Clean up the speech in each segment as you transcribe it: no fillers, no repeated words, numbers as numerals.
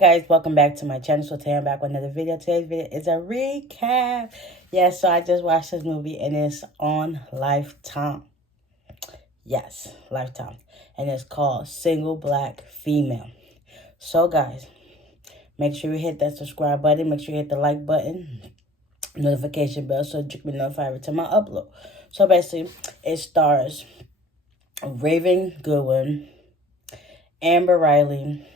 guys, welcome back to my channel. So today I'm back with another video. Today's video is a recap. Yes, so I just watched this movie and it's on Lifetime. Yes, Lifetime. And it's called Single Black Female. So guys, make sure you hit that subscribe button. Make sure you hit the like button, notification bell, so you can be notified every time I upload. So basically, it stars Raven Goodwin, Amber Riley,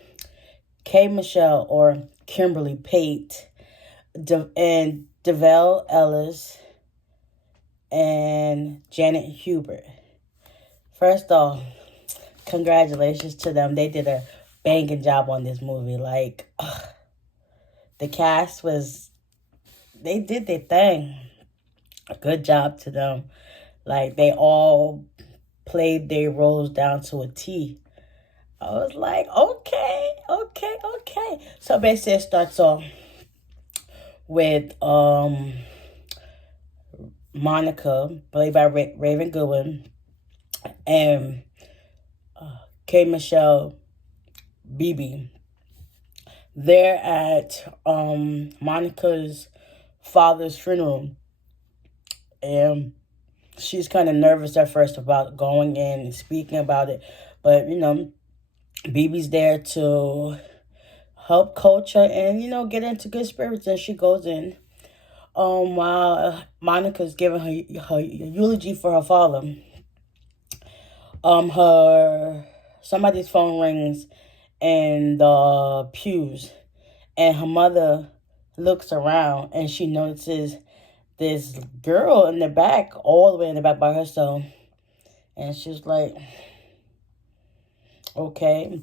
K. Michelle or Kimberly Pate, and Develle Ellis, and Janet Hubert. First off, congratulations to them. They did a banging job on this movie. The cast they did their thing. A good job to them. They all played their roles down to a T. I was like, okay. So basically it starts off with Monica, played by Raven Goodwin, and K. Michelle Beebe. They're at Monica's father's funeral, and she's kind of nervous at first about going in and speaking about it, but Beebe's there to help coach her and, get into good spirits. And she goes in while Monica's giving her eulogy for her father. Somebody's phone rings in the pews, and her mother looks around and she notices this girl in the back, all the way in the back by herself. And she's like, okay.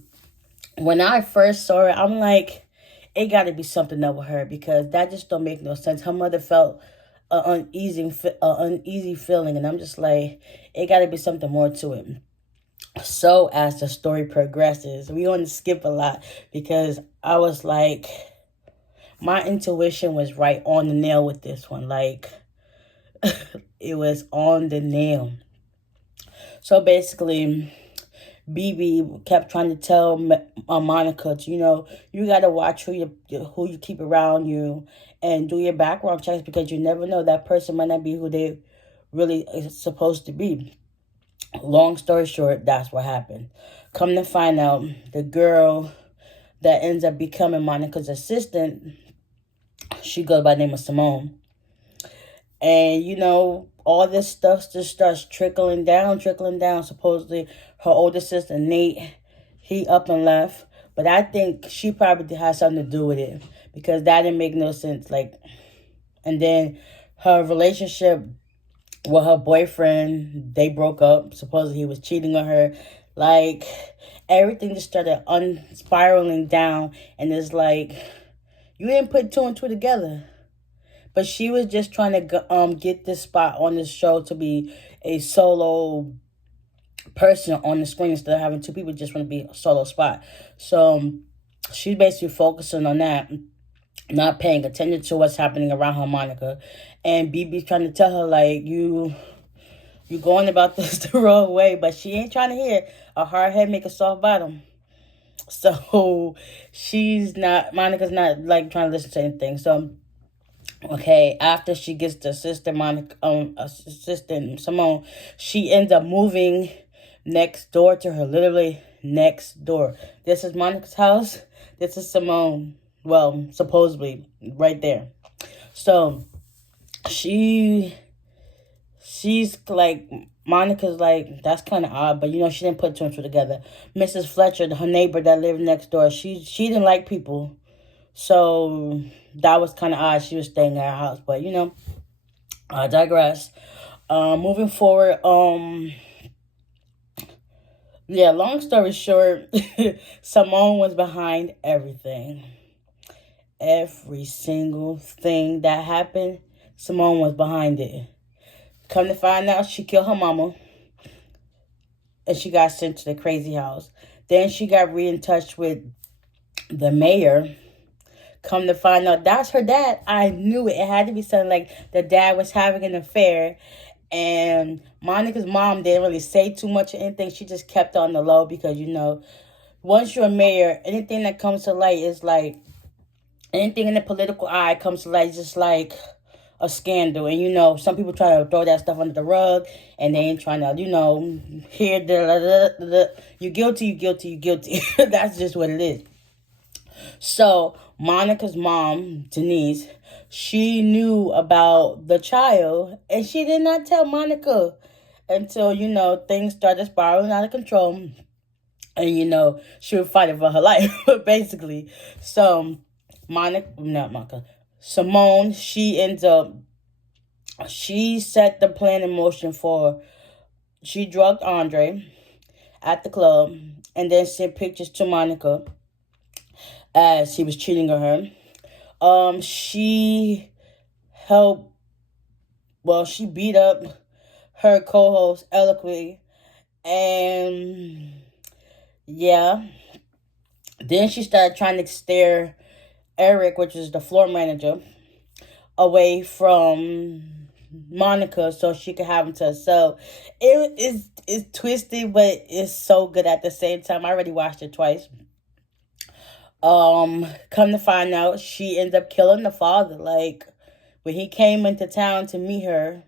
When I first saw her, I'm like, it got to be something up with her, because that just don't make no sense. Her mother felt an uneasy feeling, and I'm just like, it got to be something more to it. So as the story progresses, we want to skip a lot, because I was like, my intuition was right on the nail with this one. It was on the nail. So basically, BB kept trying to tell Monica, you got to watch who you keep around you and do your background checks, because you never know, that person might not be who they really is supposed to be. Long story short, that's what happened. Come to find out, the girl that ends up becoming Monica's assistant, she goes by the name of Simone. And, all this stuff just starts trickling down. Supposedly, her older sister, Nate, he up and left. But I think she probably had something to do with it, because that didn't make no sense. And then her relationship with her boyfriend, they broke up. Supposedly, he was cheating on her. Everything just started spiraling down. And it's like, you didn't put two and two together. But she was just trying to get this spot on this show to be a solo person on the screen, instead of having two people just want to be a solo spot. So she's basically focusing on that, not paying attention to what's happening around her, Monica. And BB's trying to tell her, you going about this the wrong way, but she ain't trying to hear. A hard head make a soft bottom. So Monica's not trying to listen to anything. So okay, after she gets the assistant Simone, she ends up moving next door to her, literally next door. This is Monica's house. This is Simone. Well, supposedly right there. So she's Monica's that's kind of odd, but she didn't put two and two together. Mrs. Fletcher, her neighbor that lived next door, she didn't like people. So that was kind of odd. She was staying at her house. But, I digress. Moving forward, long story short, Simone was behind everything. Every single thing that happened, Simone was behind it. Come to find out, she killed her mama. And she got sent to the crazy house. Then she got in touch with the mayor. Come to find out, that's her dad. I knew it. It had to be something like the dad was having an affair. And Monica's mom didn't really say too much or anything. She just kept on the low because, once you're a mayor, anything that comes to light is like, anything in the political eye comes to light, just like a scandal. And some people try to throw that stuff under the rug, and they ain't trying to, hear you guilty, you guilty, you guilty. That's just what it is. So Monica's mom, Denise, she knew about the child, and she did not tell Monica until, things started spiraling out of control. And, she was fighting for her life, basically. So Simone, she set the plan in motion she drugged Andre at the club and then sent pictures to Monica as he was cheating on her. She helped, she beat up her co-host eloquently, and yeah. Then she started trying to steer Eric, which is the floor manager, away from Monica so she could have him to herself. It's twisted, but it's so good at the same time. I already watched it twice. Come to find out, she ends up killing the father. Like, when he came into town to meet her,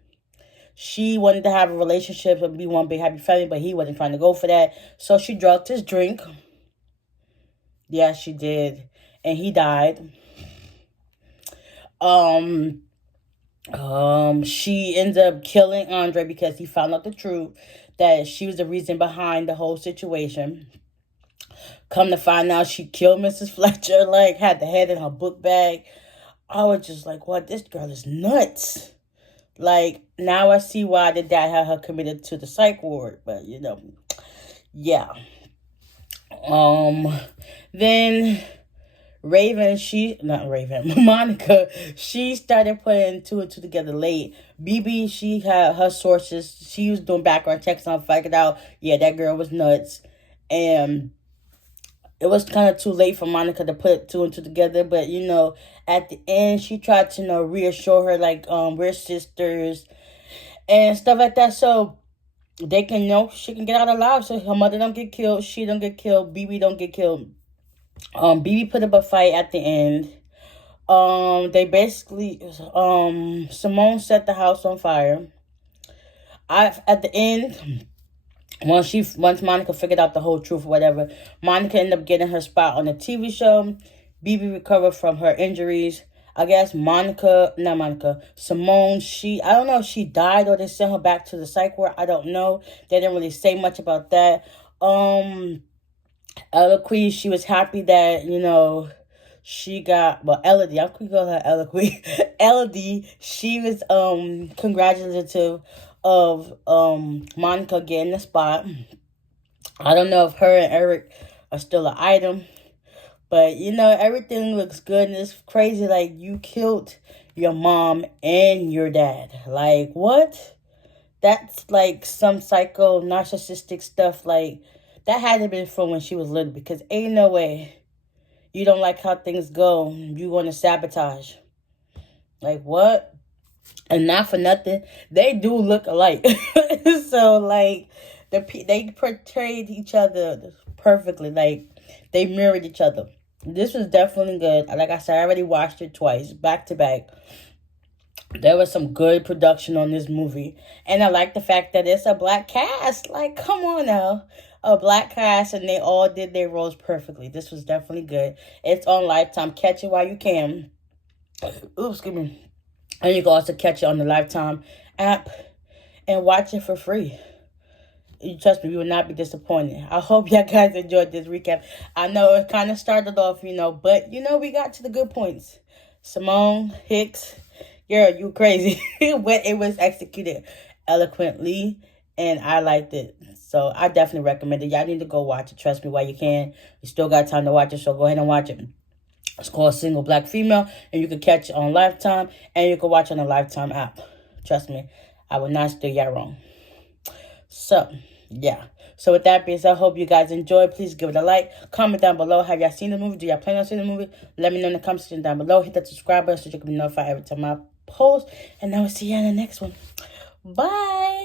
she wanted to have a relationship and be one big happy family, but he wasn't trying to go for that. So she drugged his drink. Yeah, she did. And he died. She ends up killing Andre because he found out the truth that she was the reason behind the whole situation. Come to find out, she killed Mrs. Fletcher, like, had the head in her book bag. I was just like, what? This girl is nuts. Like, now I see why the dad had her committed to the psych ward. But, yeah. Then Monica, she started putting two and two together late. BB, she had her sources. She was doing background checks on, figured out, yeah, that girl was nuts. And it was kind of too late for Monica to put two and two together. But, at the end, she tried to, reassure her, like, we're sisters and stuff like that. So they can, she can get out alive. So her mother don't get killed. She don't get killed. BB don't get killed. BB put up a fight at the end. They basically, Simone set the house on fire. At the end, once Monica figured out the whole truth or whatever, Monica ended up getting her spot on the TV show. BB recovered from her injuries. I guess Simone, I don't know if she died or they sent her back to the psych ward. I don't know. They didn't really say much about that. Eloquy, she was happy that, she got, Elodie, I'm going to call her Eloquy. Elodie, she was congratulative of Monica getting the spot. I don't know if her and Eric are still an item, but everything looks good, and it's crazy. Like, you killed your mom and your dad. Like, what? That's like some psycho narcissistic stuff. Like, that had to be from when she was little, because ain't no way you don't like how things go, you want to sabotage. Like, what? And not for nothing, they do look alike. So, like, they portrayed each other perfectly. Like, they mirrored each other. This was definitely good. Like I said, I already watched it twice, back to back. There was some good production on this movie. And I like the fact that it's a black cast. Like, come on now. A black cast, and they all did their roles perfectly. This was definitely good. It's on Lifetime. Catch it while you can. Oops, excuse me. And you can also catch it on the Lifetime app and watch it for free. You trust me, you will not be disappointed. I hope y'all guys enjoyed this recap. I know it kind of started off, but, we got to the good points. Simone Hicks, girl, you crazy. When it was executed eloquently, and I liked it. So I definitely recommend it. Y'all need to go watch it. Trust me while you can. You still got time to watch it, so go ahead and watch it. It's called Single Black Female, and you can catch it on Lifetime, and you can watch it on the Lifetime app. Trust me, I will not steer y'all wrong. So, yeah. So with that being said, I hope you guys enjoyed. Please give it a like. Comment down below. Have y'all seen the movie? Do y'all plan on seeing the movie? Let me know in the comment section down below. Hit that subscribe button so you can be notified every time I post. And I will see you in the next one. Bye.